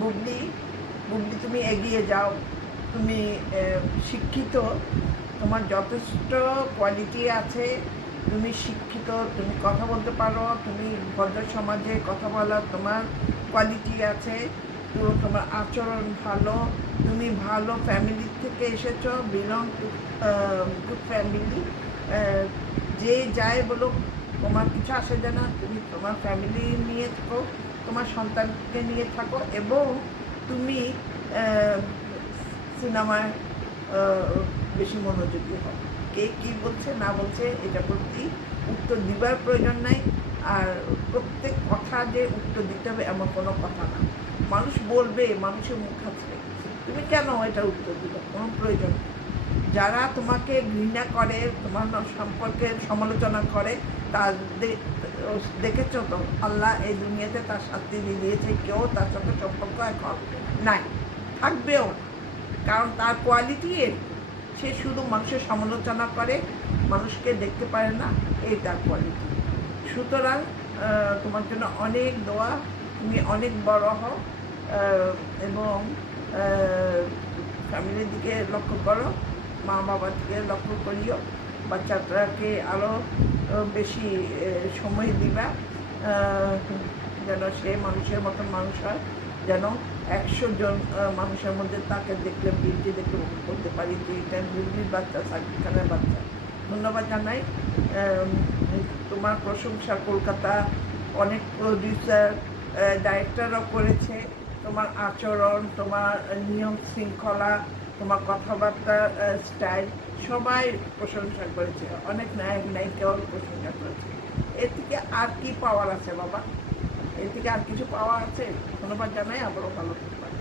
বুবলি, বুবলি তুমি এগিয়ে যাও। তুমি শিক্ষিত, তোমার যথেষ্ট কোয়ালিটি আছে, তুমি শিক্ষিত, তুমি কথা বলতে পারো, তুমি ভদ্র সমাজে কথা বলার তোমার কোয়ালিটি আছে, তো তোমার আচরণ ভালো, তুমি ভালো ফ্যামিলি থেকে এসেছো, বিলং টু গুড ফ্যামিলি। যে যায় বলো, তোমার কিছু আসে যায় না, তুমি তোমার ফ্যামিলি নিয়ে থাকো, তোমার সন্তানকে নিয়ে থাকো, এবং তুমি সিনেমায় বেশি মনোযোগী হও। কে কী বলছে না বলছে এটা প্রতি উত্তর দিবার প্রয়োজন নাই। আর প্রত্যেক কথা যে উত্তর দিতে হবে এমন কোনো কথা না। মানুষ বলবে, মানুষের মুখ আছে, তুমি কেন এটা উত্তর দিবে? কোনো প্রয়োজন নেই। যারা তোমাকে ঘৃণা করে, তোমার সম্পর্কে সমালোচনা করে, তাদের দেখেছ তো আল্লাহ এই দুনিয়াতে তার শাস্তি দিয়ে দিয়েছে। কেউ তার সাথে সম্পর্ক এখন নাই, থাকবেও না। কারণ তার কোয়ালিটি এর, সে শুধু মানুষের সমালোচনা করে, মানুষকে দেখতে পারে না, এই তার কোয়ালিটি। সুতরাং তোমার জন্য অনেক দোয়া, তুমি অনেক বড় হও, এবং ফ্যামিলির দিকে লক্ষ্য করো, মা বাবার দিকে লক্ষ্য করিও, বাচ্চাটাকে আরও বেশি সময় দিবা, যেন সে মানুষের মতন মানুষ হয়, যেন 100 জন মানুষের মধ্যে তাকে দেখলে, বিলটি দেখলে বলতে পারি যে এটা বুবলির বাচ্চা, সাকিব খানের বাচ্চা। ধন্যবাদ জানাই। তোমার প্রশংসা কলকাতা অনেক প্রডিউসার, ডাইরেক্টরও করেছে। তোমার আচরণ, তোমার নিয়ম শৃঙ্খলা, তোমার কথাবার্তার স্টাইল, সবাই প্রশংসা করেছে। অনেক নায়ক নায়িকাও প্রশংসা করেছে। এর থেকে আর কি পাওয়ার আছে বাবা? এর থেকে আর কিছু পাওয়া আছে? ধন্যবাদ জানাই, আবারও ভালো থাকবেন।